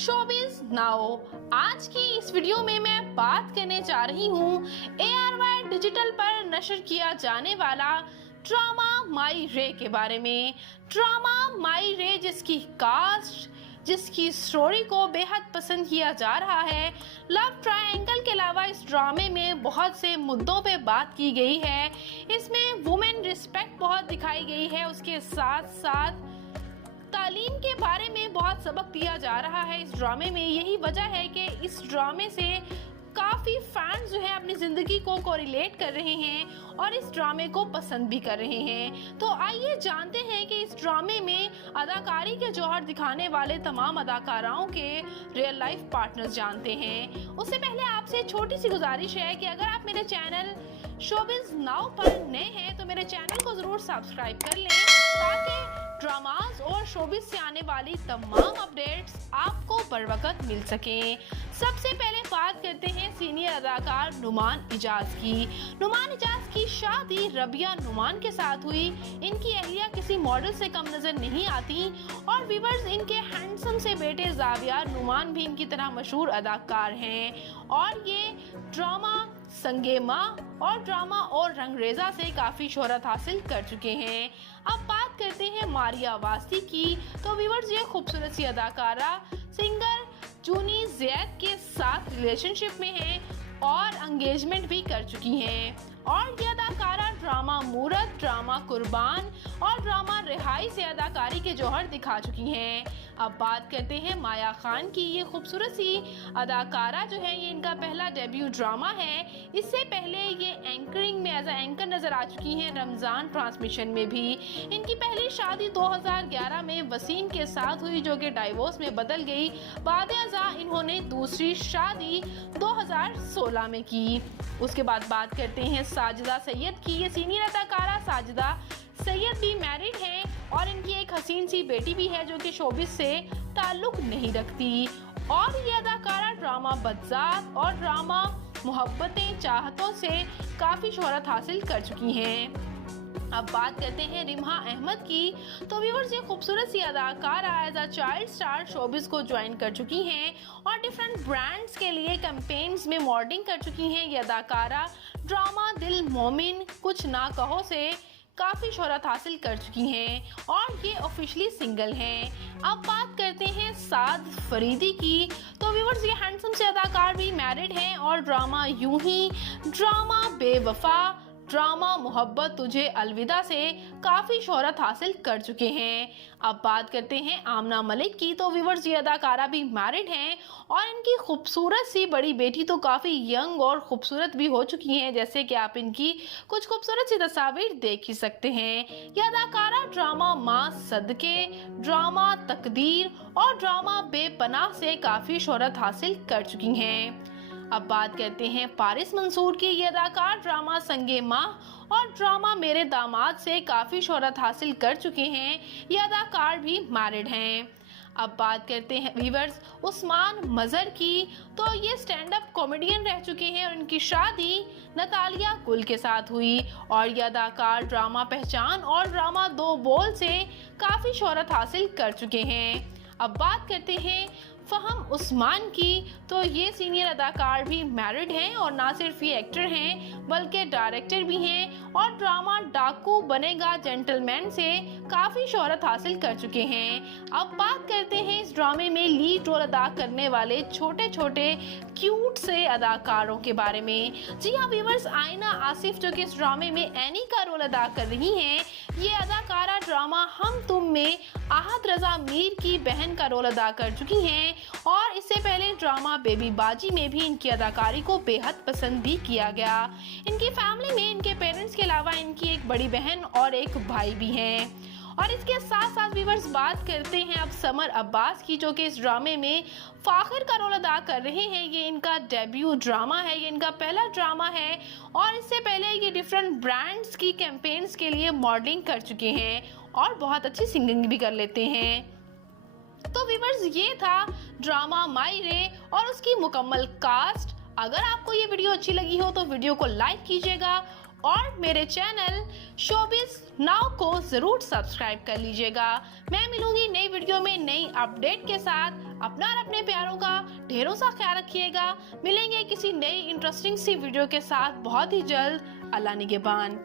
Showbiz now. आज की इस वीडियो में मैं बात करने जा रही हूँ ARY डिजिटल पर नशर किया जाने वाला ड्रामा माई रे के बारे में। ड्रामा माई रे जिसकी कास्ट, जिसकी स्टोरी को बेहद पसंद किया जा रहा है। लव ट्रायंगल के अलावा इस ड्रामे में बहुत से मुद्दों पे बात की गई है। इसमें वुमेन रिस्पेक्ट बहुत दिखाई गई है, उसके साथ साथ तालीम के बारे में बहुत सबक दिया जा रहा है इस ड्रामे में। यही वजह है कि इस ड्रामे से काफ़ी फैंस जो है अपनी ज़िंदगी को कोरिलेट कर रहे हैं और इस ड्रामे को पसंद भी कर रहे हैं। तो आइए जानते हैं कि इस ड्रामे में अदाकारी के जौहर दिखाने वाले तमाम अदाकाराओं के रियल लाइफ पार्टनर्स जानते हैं। उससे पहले आपसे छोटी सी गुजारिश है कि अगर आप मेरे चैनल शोबिज नाउ पर नए हैं तो मेरे चैनल को ज़रूर सब्सक्राइब कर लें ताकि ड्रामास और शोबिज से आने वाली तमाम अपडेट्स आपको बर वक्त मिल सकें। सबसे पहले बात करते हैं सीनियर अदाकार नुमान इजाज की। नुमान इजाज की शादी रबिया नुमान के साथ हुई। इनकी अहलिया किसी मॉडल से कम नजर नहीं आती और व्यूअर्स इनके हैंडसम से बेटे जाविया नुमान भी इनकी तरह मशहूर अदाकार हैं और ये ड्रामा संगे माँ और ड्रामा और रंगरेजा से काफ़ी शोहरत हासिल कर चुके हैं। अब बात करते हैं मारिया वासी की। तो व्यूअर्स ये खूबसूरत सी अदाकारा सिंगर जूनी जैद के साथ रिलेशनशिप में हैं और एंगेजमेंट भी कर चुकी हैं और ये अदाकारा ड्रामा मूरत, ड्रामा कुर्बान और ड्रामा रिहाई से अदाकारी के जौहर दिखा चुकी हैं। अब बात करते हैं माया खान की। ये खूबसूरत सी अदाकारा जो है, ये इनका पहला डेब्यू ड्रामा है। इससे पहले ये एंकरिंग में एज ए एंकर नजर आ चुकी हैं रमज़ान ट्रांसमिशन में भी। इनकी पहली शादी 2011 में वसीम के साथ हुई जो कि डाइवोर्स में बदल गई। बाद अज़ा इन्होंने दूसरी शादी 2016 में की। उसके बाद बात करते हैं साजिदा सैयद की। ये सीनियर अदाकारा साजिदा सैयद भी मैरिड हैं और इनकी एक हसीन सी बेटी भी है जो कि शोबिज से ताल्लुक नहीं रखती और ये अदाकारा ड्रामा बदजात और ड्रामा मोहब्बतें चाहतों से काफ़ी शोहरत हासिल कर चुकी हैं। अब बात करते हैं रिम्हा अहमद की। तो व्यूअर्स ये खूबसूरत सी अदाकारा as a child star showbiz को ज्वाइन कर चुकी हैं और डिफरेंट ब्रांड्स के लिए कैंपेन्स में मॉडलिंग कर चुकी हैं। ये अदाकारा ड्रामा दिल मोमिन, कुछ ना कहो से काफ़ी शोहरत हासिल कर चुकी हैं और ये ऑफिशियली सिंगल हैं। अब बात करते हैं साद फरीदी की। तो व्यूअर्स ये हैंडसम से अदाकार भी मैरिड हैं और ड्रामा यूं ही, ड्रामा बेवफा, ड्रामा मोहब्बत तुझे अलविदा से काफ़ी शोहरत हासिल कर चुके हैं। अब बात करते हैं आमना मलिक की। तो व्यूअर्स ये अदाकारा भी मैरिड हैं और इनकी खूबसूरत सी बड़ी बेटी तो काफ़ी यंग और ख़ूबसूरत भी हो चुकी हैं, जैसे कि आप इनकी कुछ खूबसूरत सी तस्वीर देख ही सकते हैं। यह अदाकारा ड्रामा माँ सदके, ड्रामा तकदीर और ड्रामा बेपनाह से काफ़ी शोहरत हासिल कर चुकी हैं। अब बात करते हैं पारिस मंसूर की। ये अदाकार ड्रामा संगे माँ और ड्रामा मेरे दामाद से काफ़ी शोहरत हासिल कर चुके हैं। ये अदाकार भी मैरिड हैं। अब बात करते हैं व्यूअर्स उस्मान मज़र की। तो ये स्टैंड अप कॉमेडियन रह चुके हैं और इनकी शादी नतालिया गुल के साथ हुई और ये अदाकार ड्रामा पहचान और ड्रामा दो बोल से काफ़ी शोहरत हासिल कर चुके हैं। अब बात करते हैं फ़हम उस्मान की। तो ये सीनियर अदाकार भी मैरिड हैं और ना सिर्फ ये एक्टर हैं बल्कि डायरेक्टर भी हैं और ड्रामा डाकू बनेगा जेंटलमैन से काफ़ी शोहरत हासिल कर चुके हैं। अब बात करते हैं इस ड्रामे में लीड रोल अदा करने वाले छोटे छोटे क्यूट से अदाकारों के बारे में। जी हाँ व्यूअर्स, आयना आसिफ जो कि इस ड्रामे में एनी का रोल अदा कर रही हैं, ये अदाकारा ड्रामा हम तुम में आहत रजा मीर की बहन का रोल अदा कर चुकी हैं और इससे पहले ड्रामा बेबी बाजी में भी इनकी अदाकारी को बेहद पसंद भी किया गया। इनकी फैमिली में इनके पेरेंट्स के अलावा इनकी एक बड़ी बहन और एक भाई भी हैं। और इसके साथ साथ व्यूअर्स बात करते हैं अब समर अब्बास की, जो कि इस ड्रामे में फाखिर का रोल अदा कर रहे हैं। ये इनका डेब्यू ड्रामा है, ये इनका पहला ड्रामा है और इससे पहले ये डिफरेंट ब्रांड्स की कैंपेन्स के लिए मॉडलिंग कर चुके हैं और बहुत अच्छी सिंगिंग भी कर लेते हैं। तो व्यूअर्स ये था ड्रामा माई रे और उसकी मुकम्मल कास्ट। अगर आपको ये वीडियो अच्छी लगी हो तो वीडियो को लाइक कीजिएगा और मेरे चैनल शोबिज नाउ को जरूर सब्सक्राइब कर लीजिएगा। मैं मिलूंगी नई वीडियो में नई अपडेट के साथ। अपना और अपने प्यारों का ढेरों सा ख्याल रखिएगा। मिलेंगे किसी नई इंटरेस्टिंग सी वीडियो के साथ बहुत ही जल्द। अल्लाह निगहबान।